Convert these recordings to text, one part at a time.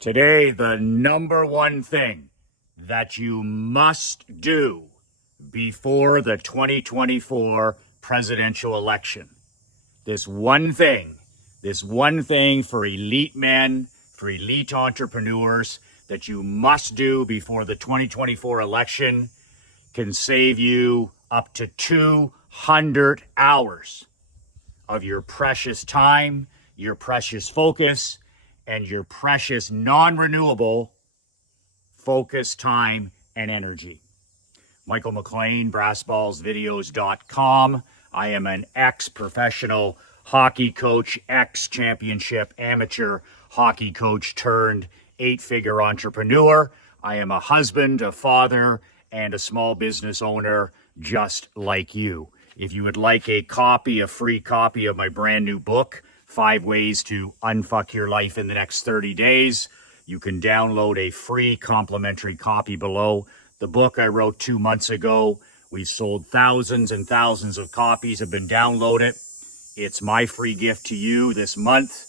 Today, the number one thing that you must do before the 2024 presidential election. This one thing for elite men, for elite entrepreneurs that you must do before the 2024 election can save you up to 200 hours of your precious time, your precious focus, and your precious non-renewable focus, time, and energy. Michael McLean, brassballsvideos.com. I am an ex-professional hockey coach, ex-championship amateur hockey coach turned eight-figure entrepreneur. I am a husband, a father, and a small business owner just like you. If you would like a free copy of my brand new book, 5 Ways to Unfuck Your Life in the Next 30 Days, you can download a free complimentary copy below. The book I wrote 2 months ago, we've sold thousands and thousands of copies, have been downloaded. It's my free gift to you this month.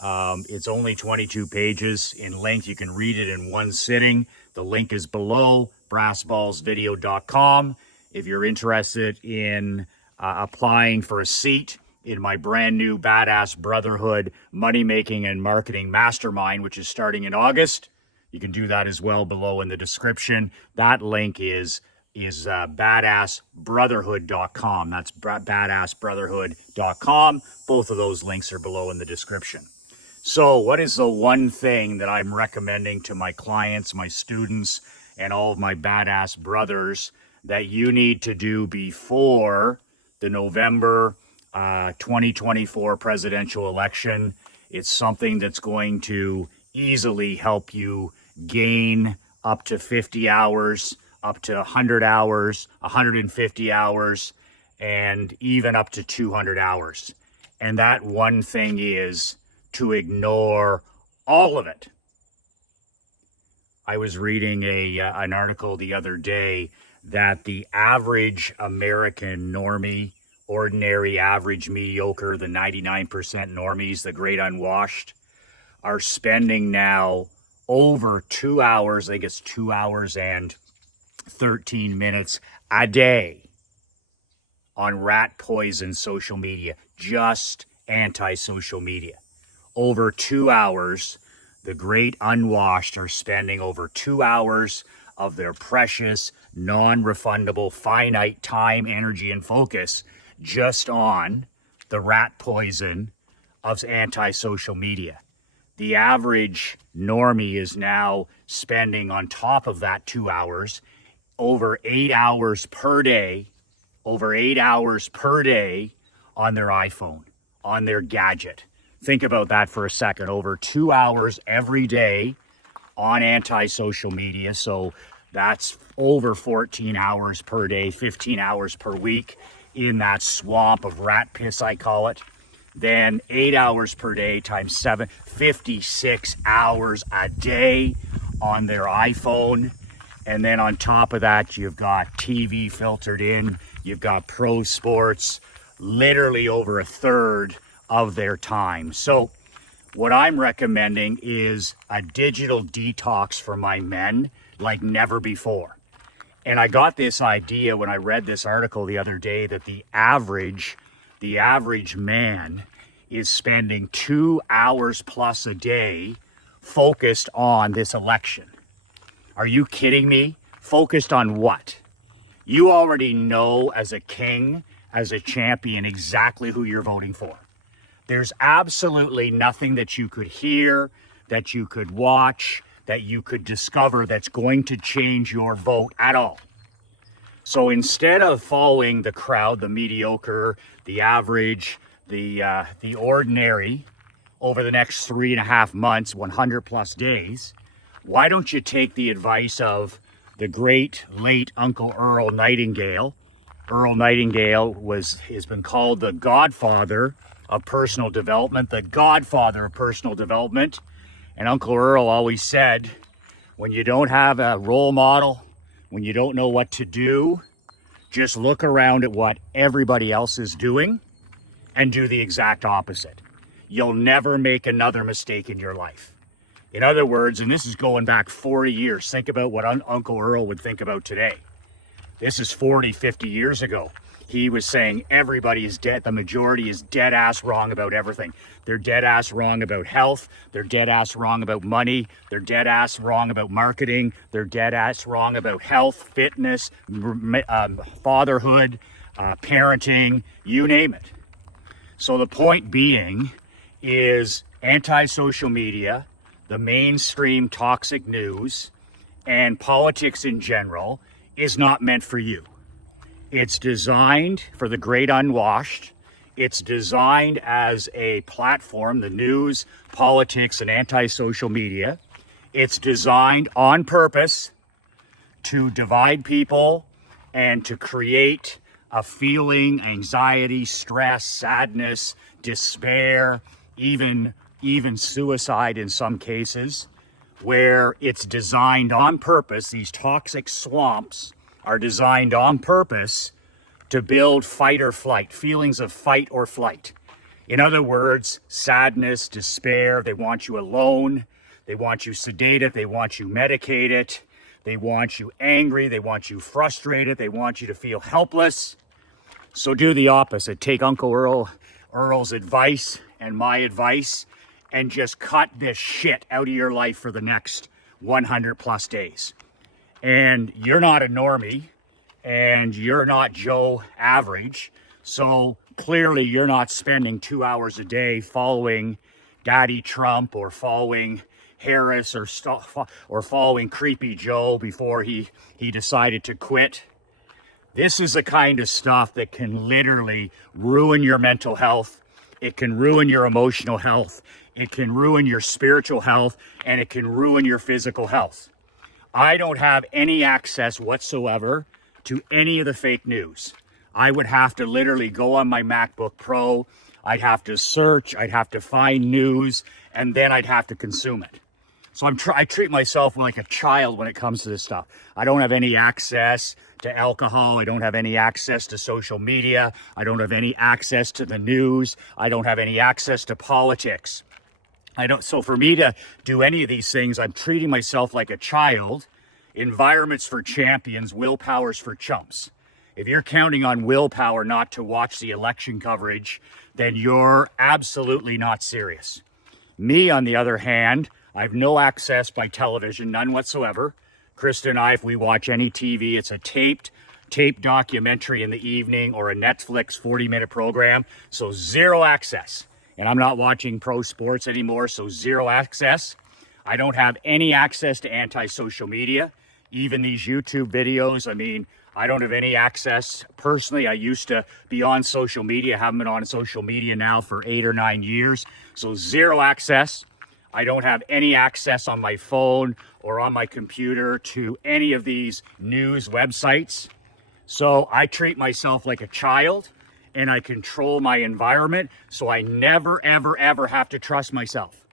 It's only 22 pages in length. You can read it in one sitting. The link is below, brassballsvideo.com. If you're interested in applying for a seat in my brand new Badass Brotherhood Money Making and Marketing Mastermind, which is starting in August, you can do that as well below in the description. That link is badassbrotherhood.com. That's badassbrotherhood.com. Both of those links are below in the description. So what is the one thing that I'm recommending to my clients, my students, and all of my badass brothers that you need to do before the November 2024 presidential election? It's something that's going to easily help you gain up to 50 hours, up to 100 hours, 150 hours, and even up to 200 hours. And that one thing is to ignore all of it. I was reading an article the other day that the average American normie, ordinary, average, mediocre, the 99% normies, the great unwashed, are spending now over 2 hours, I think it's 2 hours and 13 minutes a day on rat poison social media, just anti-social media. Over 2 hours, the great unwashed are spending over 2 hours of their precious, non-refundable, finite time, energy, and focus just on the rat poison of anti-social media. The average normie is now spending on top of that 2 hours over 8 hours per day, on their iPhone, on their gadget. Think about that for a second. Over 2 hours every day on anti-social media. So that's over 14 hours per day, 15 hours per week in that swamp of rat piss, I call it. Then 8 hours per day times 7, 56 hours a day on their iPhone. And then on top of that, you've got TV filtered in, you've got pro sports, literally over a third of their time. So what I'm recommending is a digital detox for my men like never before. And I got this idea when I read this article the other day that the average man is spending 2 hours plus a day focused on this election. Are you kidding me? Focused on what? You already know as a king, as a champion, exactly who you're voting for. There's absolutely nothing that you could hear, that you could watch, that you could discover that's going to change your vote at all. So instead of following the crowd, the mediocre, the average, the ordinary, over the next 3.5 months, 100 plus days, why don't you take the advice of the great late Uncle Earl Nightingale? Earl Nightingale has been called the godfather of personal development, And Uncle Earl always said, when you don't have a role model, when you don't know what to do, just look around at what everybody else is doing and do the exact opposite. You'll never make another mistake in your life. In other words, and this is going back 40 years, think about what Uncle Earl would think about today. This is 40, 50 years ago. He was saying everybody is dead. The majority is dead ass wrong about everything. They're dead ass wrong about health. They're dead ass wrong about money. They're dead ass wrong about marketing. They're dead ass wrong about health, fitness, fatherhood, parenting, you name it. So the point being is anti-social media, the mainstream toxic news, and politics in general is not meant for you. It's designed for the great unwashed. It's designed as a platform, the news, politics, and anti-social media. It's designed on purpose to divide people and to create a feeling, anxiety, stress, sadness, despair, even suicide in some cases, where it's designed on purpose. These toxic swamps are designed on purpose to build fight or flight, feelings of fight or flight. In other words, sadness, despair. They want you alone. They want you sedated. They want you medicated. They want you angry. They want you frustrated. They want you to feel helpless. So do the opposite. Take Uncle Earl's advice and my advice and just cut this shit out of your life for the next 100 plus days. And you're not a normie, and you're not Joe Average, so clearly you're not spending 2 hours a day following Daddy Trump or following Harris or following Creepy Joe before he decided to quit. This is the kind of stuff that can literally ruin your mental health. It can ruin your emotional health. It can ruin your spiritual health, and it can ruin your physical health. I don't have any access whatsoever to any of the fake news. I would have to literally go on my MacBook Pro. I'd have to search. I'd have to find news, and then I'd have to consume it. So I treat myself like a child when it comes to this stuff. I don't have any access to alcohol. I don't have any access to social media. I don't have any access to the news. I don't have any access to politics. So for me to do any of these things, I'm treating myself like a child. Environments for champions, willpower's for chumps. If you're counting on willpower not to watch the election coverage, then you're absolutely not serious. Me, on the other hand, I have no access by television, none whatsoever. Krista and I, if we watch any TV, it's a taped documentary in the evening or a Netflix 40-minute program, so zero access. And I'm not watching pro sports anymore, so zero access. I don't have any access to anti-social media, even these YouTube videos. I mean, I don't have any access. Personally, I used to be on social media, haven't been on social media now for 8 or 9 years, so zero access. I don't have any access on my phone or on my computer to any of these news websites. So I treat myself like a child, and I control my environment, so I never, ever, ever have to trust myself.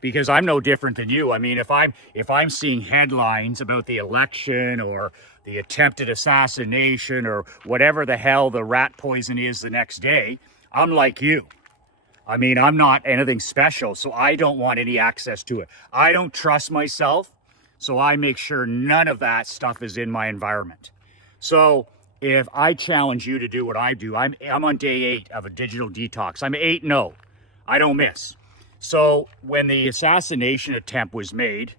Because I'm no different than you. I mean, if I'm seeing headlines about the election or the attempted assassination or whatever the hell the rat poison is the next day, I'm like you. I mean, I'm not anything special, so I don't want any access to it. I don't trust myself, so I make sure none of that stuff is in my environment. So if I challenge you to do what I do, I'm on day 8 of a digital detox. I'm 8-0. I don't miss. So when the assassination attempt was made,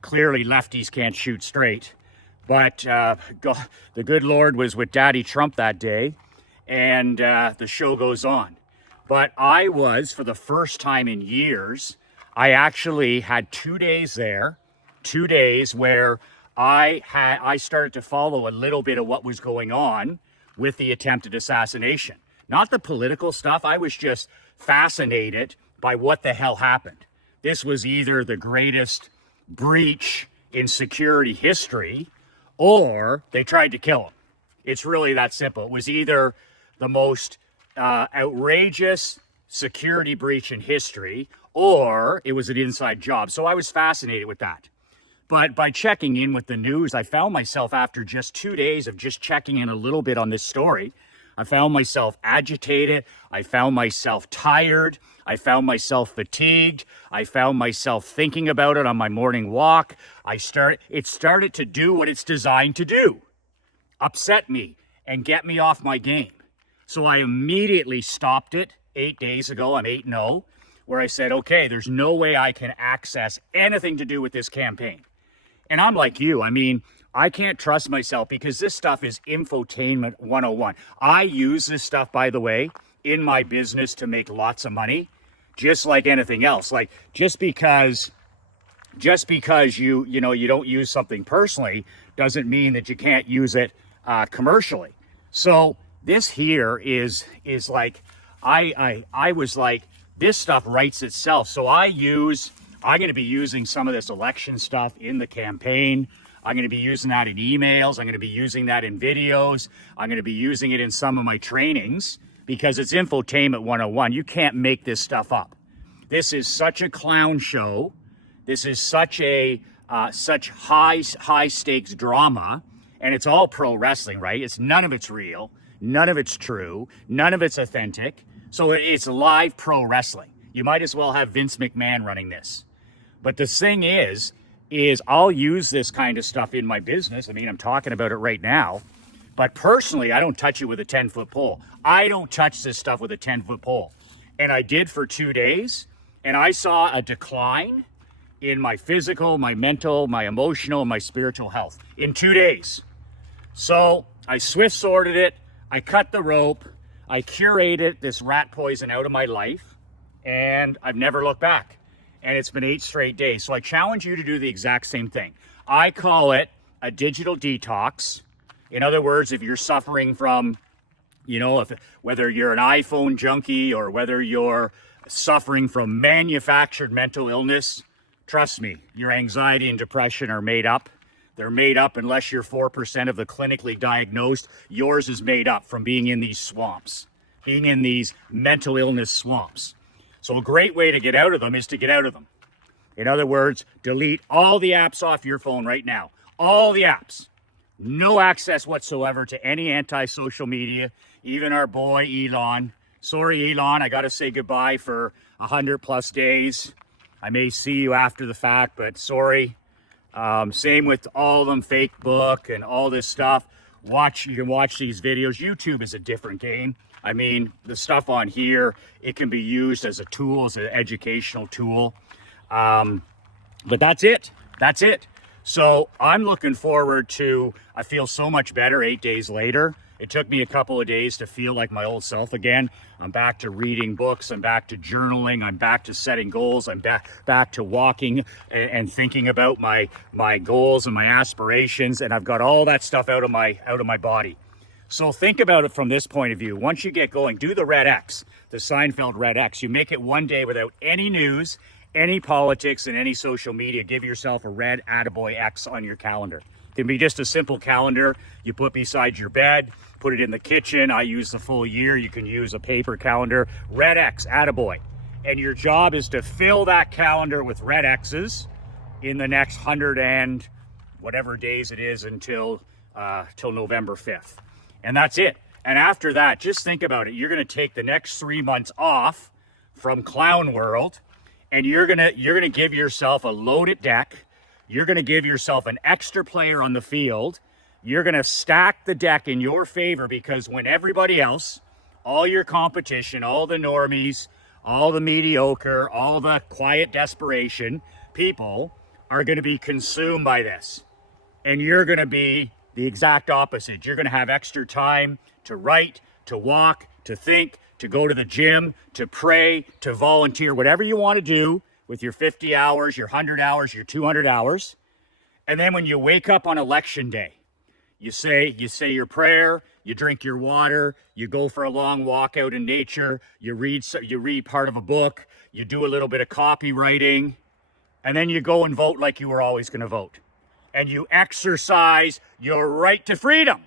clearly lefties can't shoot straight, but the good Lord was with Daddy Trump that day, and the show goes on. But I was, for the first time in years, I actually had 2 days there, 2 days where I started to follow a little bit of what was going on with the attempted assassination. Not the political stuff. I was just fascinated by what the hell happened. This was either the greatest breach in security history, or they tried to kill him. It's really that simple. It was either the most outrageous security breach in history, or it was an inside job. So I was fascinated with that. But by checking in with the news, I found myself after just 2 days of just checking in a little bit on this story, I found myself agitated. I found myself tired. I found myself fatigued. I found myself thinking about it on my morning walk. It started to do what it's designed to do, upset me and get me off my game. So I immediately stopped it 8 days ago. I'm 8-0, where I said, okay, there's no way I can access anything to do with this campaign. And I'm like you. I mean, I can't trust myself because this stuff is infotainment 101. I use this stuff, by the way, in my business to make lots of money, just like anything else. Like just because you don't use something personally doesn't mean that you can't use it commercially. So this here is like I was like, this stuff writes itself. So I'm going to be using some of this election stuff in the campaign. I'm going to be using that in emails. I'm going to be using that in videos. I'm going to be using it in some of my trainings because it's infotainment 101. You can't make this stuff up. This is such a clown show. This is such high stakes drama, and it's all pro wrestling, right? None of it's real. None of it's true. None of it's authentic. So it's live pro wrestling. You might as well have Vince McMahon running this. But the thing is I'll use this kind of stuff in my business. I mean, I'm talking about it right now. But personally, I don't touch it with a 10-foot pole. I don't touch this stuff with a 10-foot pole. And I did for 2 days, and I saw a decline in my physical, my mental, my emotional, and my spiritual health in 2 days. So I swift sorted it. I cut the rope. I curated this rat poison out of my life, and I've never looked back. And it's been 8 straight days. So I challenge you to do the exact same thing. I call it a digital detox. In other words, if you're suffering from, whether you're an iPhone junkie or whether you're suffering from manufactured mental illness, trust me, your anxiety and depression are made up. They're made up unless you're 4% of the clinically diagnosed. Yours is made up from being in these swamps, being in these mental illness swamps. So a great way to get out of them is to get out of them. In other words, delete all the apps off your phone right now. All the apps. No access whatsoever to any anti-social media, even our boy Elon. Sorry, Elon, I got to say goodbye for 100+ days. I may see you after the fact, but sorry. Same with all of them, Facebook and all this stuff. You can watch these videos. YouTube is a different game. I mean, the stuff on here, it can be used as a tool, as an educational tool. But that's it. That's it. So I'm looking forward to, I feel so much better 8 days later. It took me a couple of days to feel like my old self again. I'm back to reading books. I'm back to journaling. I'm back to setting goals. I'm back to walking and thinking about my goals and my aspirations. And I've got all that stuff out of my body. So think about it from this point of view. Once you get going, do the red X, the Seinfeld red X. You make it one day without any news, any politics, and any social media. Give yourself a red attaboy X on your calendar. It can be just a simple calendar you put beside your bed, put it in the kitchen. I use the full year. You can use a paper calendar. Red X, attaboy. And your job is to fill that calendar with red X's in the next 100 and whatever days it is until November 5th. And that's it. And after that, just think about it. You're going to take the next 3 months off from Clown World, and you're going to give yourself a loaded deck. You're going to give yourself an extra player on the field. You're going to stack the deck in your favor, because when everybody else, all your competition, all the normies, all the mediocre, all the quiet desperation people are going to be consumed by this, and you're going to be the exact opposite. You're going to have extra time to write, to walk, to think, to go to the gym, to pray, to volunteer, whatever you want to do with your 50 hours, your 100 hours, your 200 hours. And then when you wake up on election day, you say your prayer, you drink your water, you go for a long walk out in nature, you read part of a book, you do a little bit of copywriting, and then you go and vote like you were always going to vote. And you exercise your right to freedom.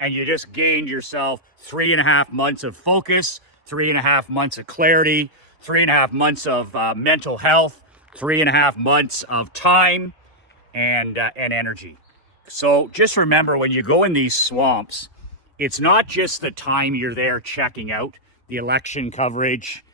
And you just gained yourself 3.5 months of focus, 3.5 months of clarity, 3.5 months of mental health, 3.5 months of time and energy. So just remember, when you go in these swamps, it's not just the time you're there checking out the election coverage,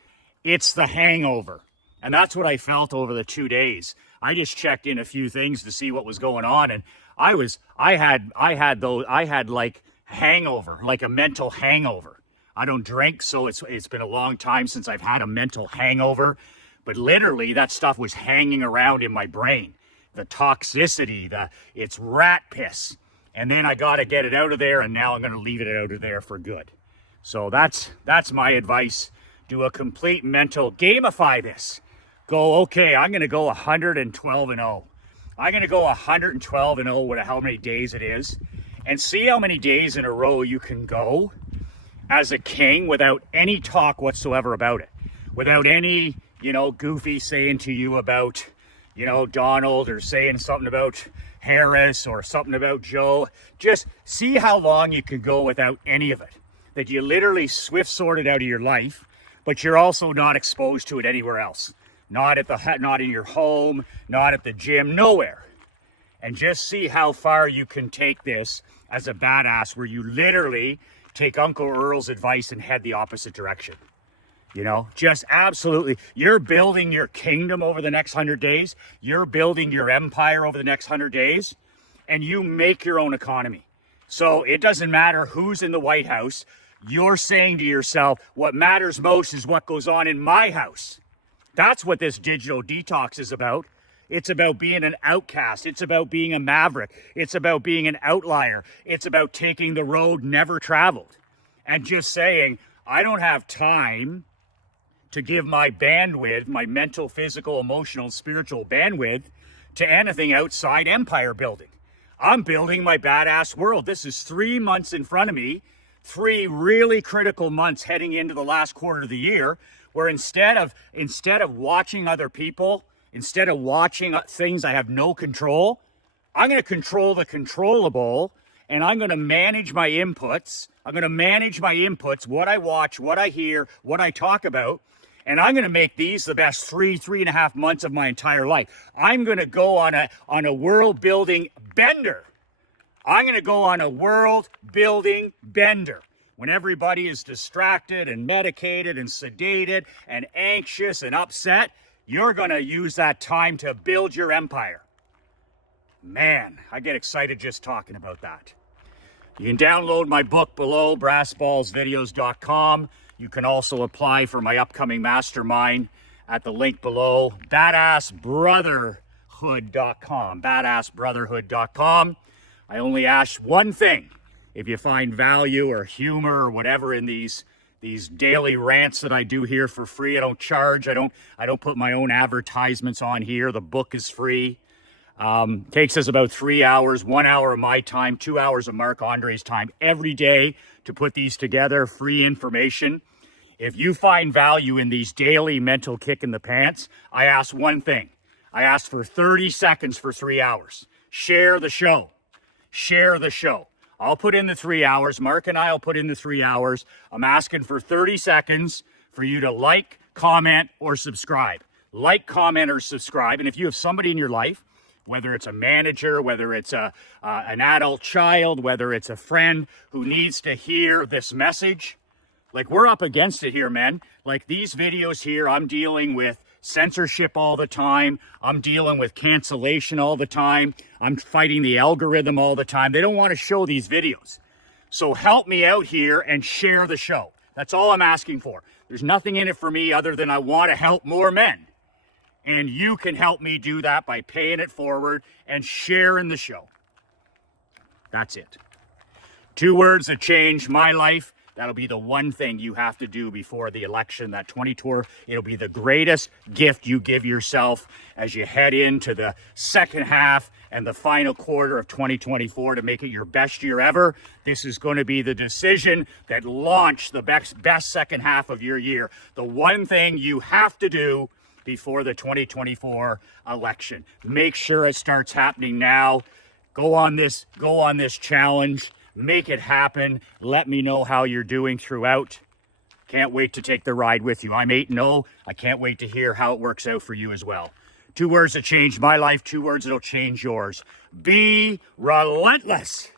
it's the hangover. And that's what I felt over the 2 days. I just checked in a few things to see what was going on, and I had like hangover, like a mental hangover. I don't drink, so it's been a long time since I've had a mental hangover, but literally that stuff was hanging around in my brain. The toxicity, it's rat piss. And then I got to get it out of there, and now I'm going to leave it out of there for good. So that's my advice. Do a complete mental, gamify this. Go, okay, I'm going to go 112-0. I'm going to go 112-0 with how many days it is, and see how many days in a row you can go as a king without any talk whatsoever about it. Without any, goofy saying to you about, Donald, or saying something about Harris or something about Joe. Just see how long you can go without any of it. That you literally swift sort it out of your life, but you're also not exposed to it anywhere else. Not in your home, not at the gym, nowhere. And just see how far you can take this as a badass, where you literally take Uncle Earl's advice and head the opposite direction. Just absolutely. You're building your kingdom over the next 100 days. You're building your empire over the next 100 days. And you make your own economy. So it doesn't matter who's in the White House. You're saying to yourself, what matters most is what goes on in my house. That's what this digital detox is about. It's about being an outcast. It's about being a maverick. It's about being an outlier. It's about taking the road never traveled. And just saying, I don't have time to give my bandwidth, my mental, physical, emotional, spiritual bandwidth to anything outside empire building. I'm building my badass world. This is 3 months in front of me, 3 really critical months heading into the last quarter of the year, where instead of watching other people, instead of watching things I have no control, I'm going to control the controllable, and I'm going to manage my inputs. I'm going to manage my inputs, what I watch, what I hear, what I talk about. And I'm going to make these the best 3.5 months of my entire life. I'm going to go on a world building bender. I'm going to go on a world building bender. When everybody is distracted and medicated and sedated and anxious and upset, you're going to use that time to build your empire. Man, I get excited just talking about that. You can download my book below, brassballsvideos.com. You can also apply for my upcoming mastermind at the link below, badassbrotherhood.com, badassbrotherhood.com. I only ask one thing. If you find value or humor or whatever in these daily rants that I do here for free, I don't charge. I don't put my own advertisements on here. The book is free. Takes us about 3 hours, 1 hour of my time, 2 hours of Marc Andre's time every day to put these together, free information. If you find value in these daily mental kick in the pants, I ask one thing. I ask for 30 seconds for 3 hours. Share the show. Share the show. I'll put in the 3 hours. Marc and I will put in the 3 hours. I'm asking for 30 seconds for you to like, comment, or subscribe. Like, comment, or subscribe. And if you have somebody in your life, whether it's a manager, whether it's an adult child, whether it's a friend who needs to hear this message, like, we're up against it here, man. Like, these videos here, I'm dealing with censorship all the time. I'm dealing with cancellation all the time. I'm fighting the algorithm all the time. They don't want to show these videos. So help me out here and share the show. That's all I'm asking for. There's nothing in it for me other than I want to help more men. And you can help me do that by paying it forward and sharing the show. That's it. 2 words that changed my life. That'll be the one thing you have to do before the election, that 20 tour. It'll be the greatest gift you give yourself as you head into the second half and the final quarter of 2024 to make it your best year ever. This is going to be the decision that launched the best second half of your year. The one thing you have to do before the 2024 election. Make sure it starts happening now. Go on this challenge. Make it happen. Let me know how you're doing throughout. Can't wait to take the ride with you. I'm 8-0. I can't wait to hear how it works out for you as well. 2 words that changed my life, 2 words that'll change yours. Be relentless.